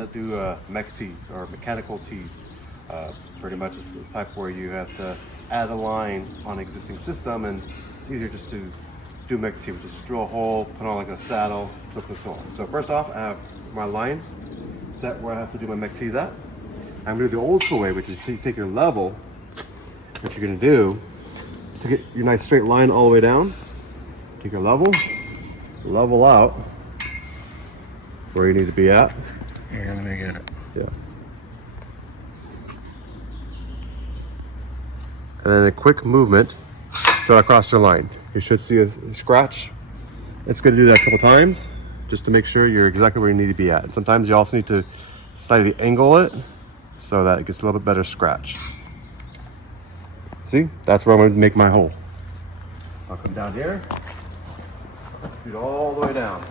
how to do mech tees or mechanical tees. Pretty much it's the type where you have to add a line on an existing system, and it's easier just to do mech tee, which is just drill a hole, put on like a saddle, so forth and so on. So first off, I have my lines set where I have to do my mech tees at. I'm gonna do the old school way, which is you take your level. What you're gonna do to get your nice straight line all the way down, take your level out where you need to be at. Here, let me get it. Yeah. And then a quick movement to across your line. You should see a scratch. It's good to do that a couple times just to make sure you're exactly where you need to be at. And sometimes you also need to slightly angle it so that it gets a little bit better scratch. See, that's where I'm going to make my hole. I'll come down here, do it all the way down.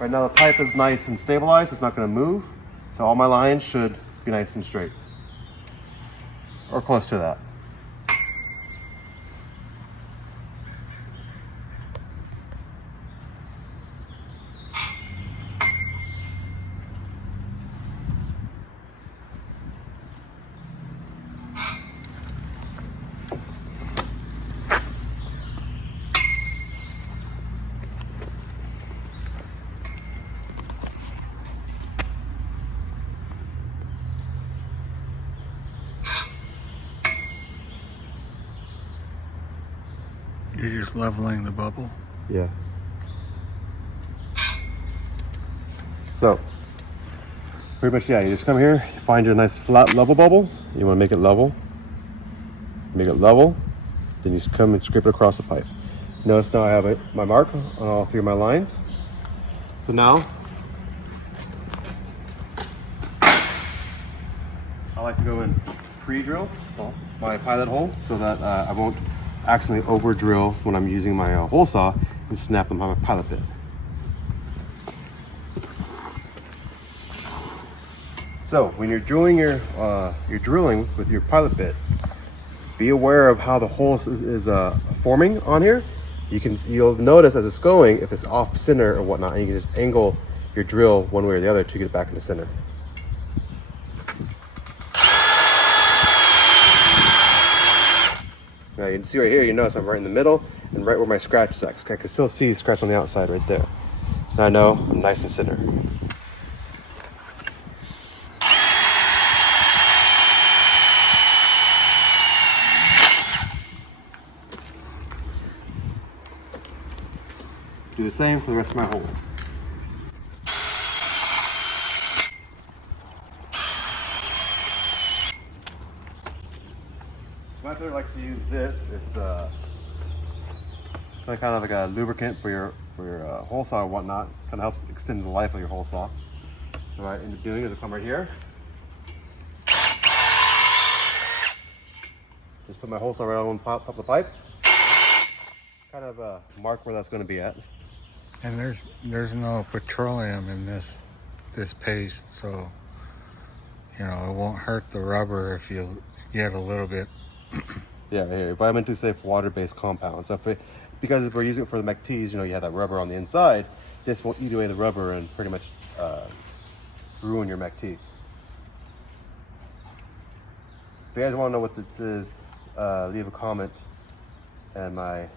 Right now the pipe is nice and stabilized, it's not going to move, so all my lines should be nice and straight, or close to that. You're just leveling the bubble. Yeah. So, pretty much, yeah, you just come here, you find your nice flat level bubble. You want to make it level. Make it level. Then you just come and scrape it across the pipe. Notice now I have my mark on all three of my lines. So now, I like to go and pre-drill my pilot hole so that I won't accidentally over drill when I'm using my hole saw and snap them on my pilot bit. So when you're drilling with your pilot bit, be aware of how the hole is forming on here. You'll notice as it's going if it's off center or whatnot, and you can just angle your drill one way or the other to get it back into center. Now you can see right here, you notice I'm right in the middle and right where my scratch is at. I can still see the scratch on the outside right there. So now I know I'm nice and center. Do the same for the rest of my holes. My fitter likes to use this. It's kind of like a lubricant for your hole saw or whatnot. Kind of helps extend the life of your hole saw. So what I end up doing is I come right here. Just put my hole saw right on top of the pipe. Kind of mark where that's going to be at. And there's no petroleum in this paste, so you know it won't hurt the rubber if you get a little bit. Yeah, here, environmentally safe water-based compound. So because we're using it for the mech tees, you know, you have that rubber on the inside. This won't eat away the rubber and pretty much ruin your mech tee. If you guys want to know what this is, leave a comment, and my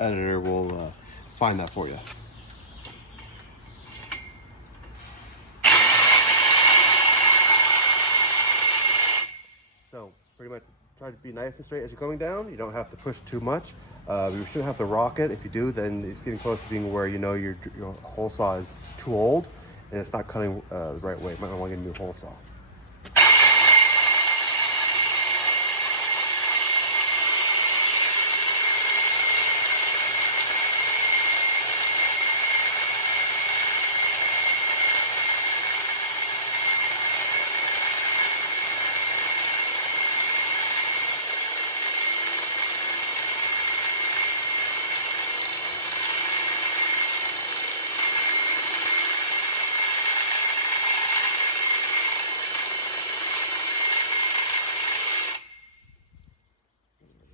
editor will find that for you. So pretty much try to be nice and straight as you're going down. You don't have to push too much. You shouldn't have to rock it. If you do, then it's getting close to being where you know your hole saw is too old and it's not cutting the right way. You might want to get a new hole saw.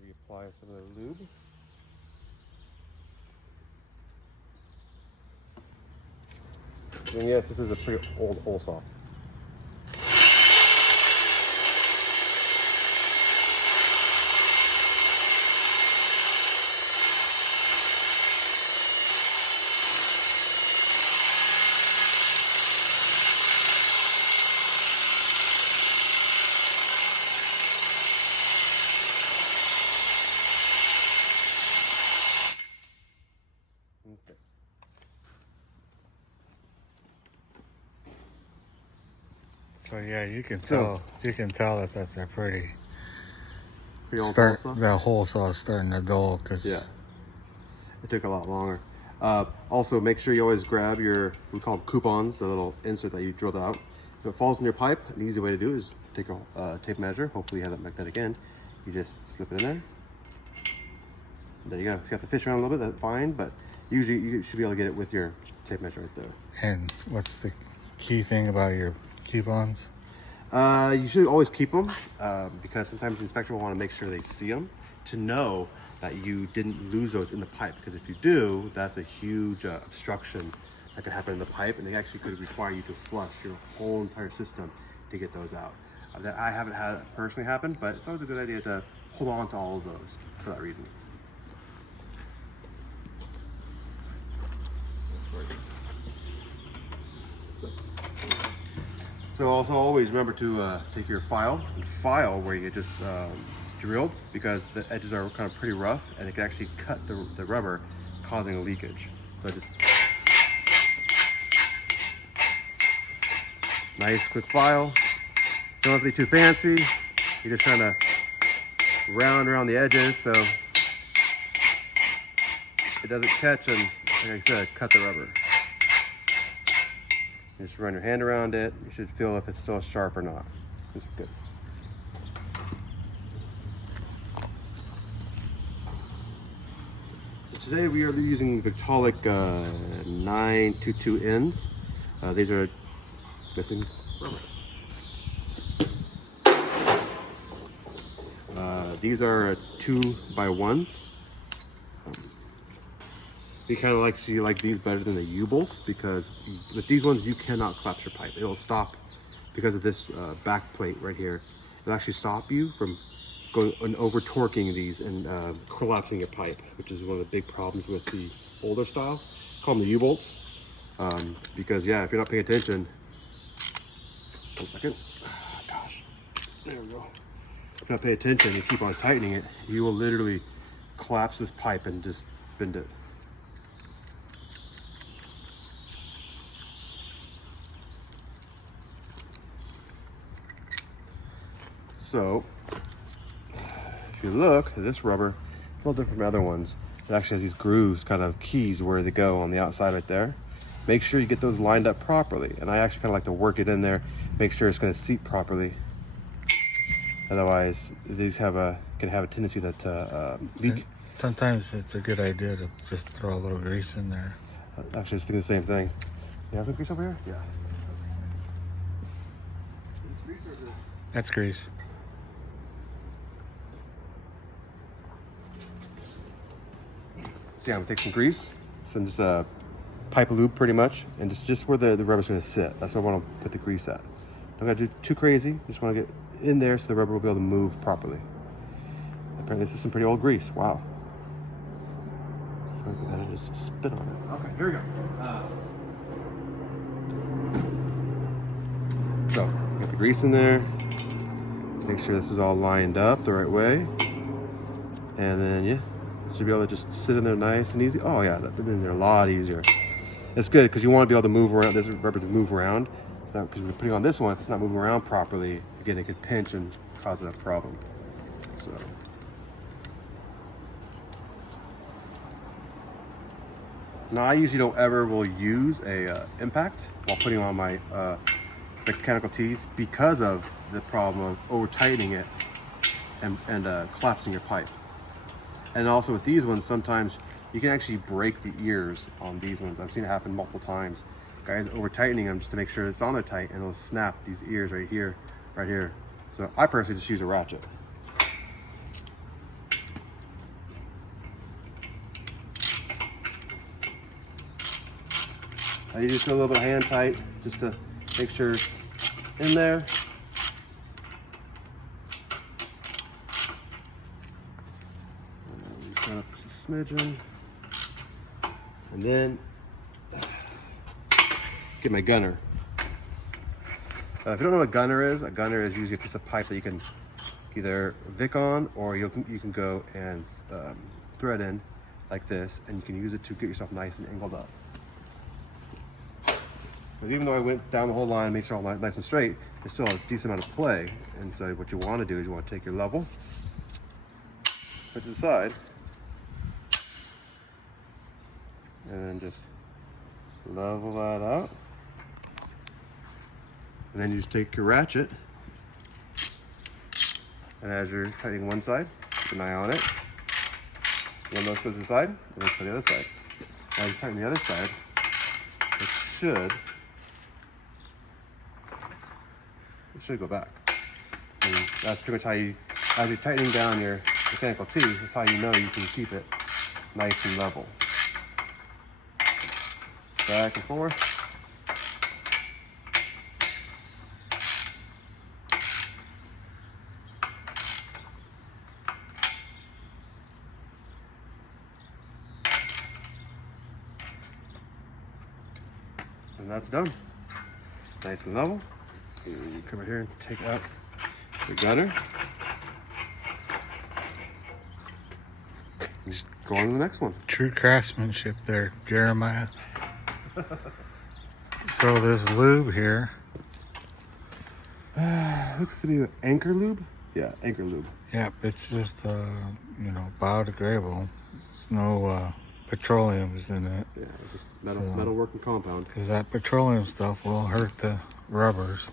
Reapply some of the lube. And yes, this is a pretty old hole saw. Okay. So yeah, you can tell that that's a pretty old hole saw? That hole saw is starting to dull because Yeah, it took a lot longer. Also, make sure you always grab your, we call them coupons, the little insert that you drilled out. If it falls in your pipe, an easy way to do is take a tape measure. Hopefully you have that magnetic end. You just slip it in there. There you go. If you have to fish around a little bit, that's fine, but usually you should be able to get it with your tape measure right there. And what's the key thing about your coupons? You should always keep them because sometimes the inspector will want to make sure they see them to know that you didn't lose those in the pipe, because if you do, that's a huge obstruction that could happen in the pipe, and they actually could require you to flush your whole entire system to get those out. I haven't had it personally happen, but it's always a good idea to hold on to all of those for that reason. So also always remember to take your file and file where you just drilled, because the edges are kind of pretty rough and it can actually cut the rubber, causing a leakage. So just nice quick file. Don't have to be too fancy. You're just trying to round around the edges so it doesn't catch and, like I said, cut the rubber. Just run your hand around it. You should feel if it's still sharp or not. This is good. So today we are using Victaulic 922 ends. These are missing rubber. These are 2x1s. We kind of like these better than the U-bolts, because with these ones you cannot collapse your pipe. It'll stop because of this back plate right here. It'll actually stop you from going and over torquing these and collapsing your pipe, which is one of the big problems with the older style. Call them the U-bolts, because yeah, if you're not paying attention, 1 second. Gosh, there we go. If you not pay attention, you keep on tightening it, you will literally collapse this pipe and just bend it. So, if you look, this rubber, a little different from other ones. It actually has these grooves, kind of keys where they go on the outside right there. Make sure you get those lined up properly. And I actually kind of like to work it in there, make sure it's going to seat properly. Otherwise, these can have a tendency to leak. Sometimes it's a good idea to just throw a little grease in there. Actually, I was thinking the same thing. You have the grease over here? Yeah. That's grease. So yeah, I'm gonna take some grease, some just pipe lube pretty much, and just where the rubber's gonna sit. That's where I want to put the grease at. Don't gotta do too crazy. Just want to get in there so the rubber will be able to move properly. Apparently this is some pretty old grease. Wow. I gotta just spit on it. Okay, here we go. So, got the grease in there. Make sure this is all lined up the right way. And then, yeah, should be able to just sit in there nice and easy. Oh yeah, that's been in there a lot easier. It's good because you want to be able to move around, this rubber to move around. So because we're putting on this one, if it's not moving around properly, again, it could pinch and cause a problem. So. Now I usually don't ever will use a impact while putting on my mechanical tees because of the problem of over tightening it and collapsing your pipe. And also with these ones, sometimes you can actually break the ears on these ones. I've seen it happen multiple times. Guys over tightening them just to make sure it's on there tight, and it'll snap these ears right here, right here. So I personally just use a ratchet. You just do a little bit of hand tight just to make sure it's in there. Turn up just a smidgen. And then get my gunner. If you don't know what a gunner is usually just a pipe that you can either Vic on, or you can go and thread in like this, and you can use it to get yourself nice and angled up. Because even though I went down the whole line and made sure all nice and straight, there's still a decent amount of play. And so what you want to do is you want to take your level, put it to the side, and then just level that out. And then you just take your ratchet, and as you're tightening one side, keep an eye on it. One of those goes to the side, and let's go to the other side. As you tighten the other side, it should go back. And that's pretty much how you, as you're tightening down your mechanical tee, that's how you know you can keep it nice and level. Back and forth. And that's done. Nice and level. You come over here and take out the gunner. Just go on to the next one. True craftsmanship there, Jeremiah. So this lube here. Looks to be an anchor lube. Yeah, anchor lube. Yep, it's just biodegradable. There's no petroleums in it. Yeah, it's just metal working compound. Because that petroleum stuff will hurt the rubbers.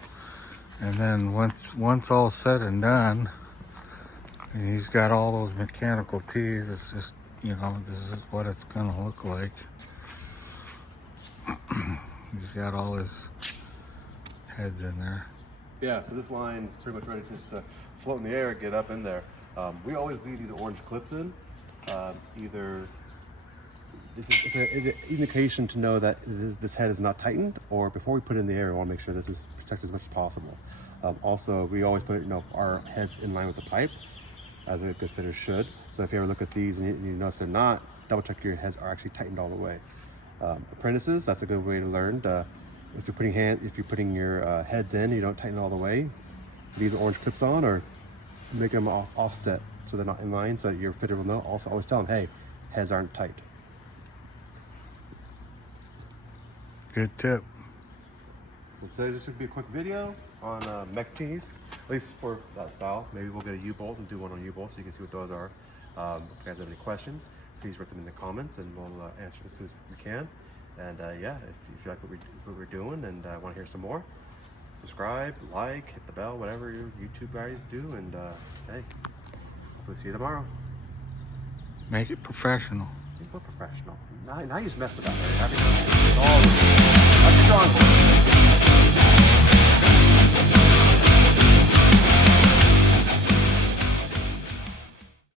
And then once all said and done, and he's got all those mechanical tees, it's just, this is what it's gonna look like. He's got all his heads in there. Yeah, so this line is pretty much ready just to float in the air, get up in there. We always leave these orange clips in. Either it's an indication to know that this head is not tightened, or before we put it in the air, we want to make sure this is protected as much as possible. Also, we always put our heads in line with the pipe, as a good fitter should. So if you ever look at these and you notice they're not, double check your heads are actually tightened all the way. Apprentices, that's a good way to learn. If you're putting your heads in, you don't tighten all the way, leave the orange clips on, or make them offset so they're not in line, so that your fitter will know. Also, always tell them, hey, heads aren't tight. Good tip. So today this should be a quick video on mech tees, at least for that style. Maybe we'll get a U-bolt and do one on U-bolt so you can see what those are. If you guys have any questions, please write them in the comments and we'll answer as soon as we can. And yeah, if you like what we're doing and want to hear some more, subscribe, like, hit the bell, whatever your YouTube guys do. And hey, hopefully see you tomorrow. Make it professional. Make it professional. Now you just messed it up. Right? That's the drawing board.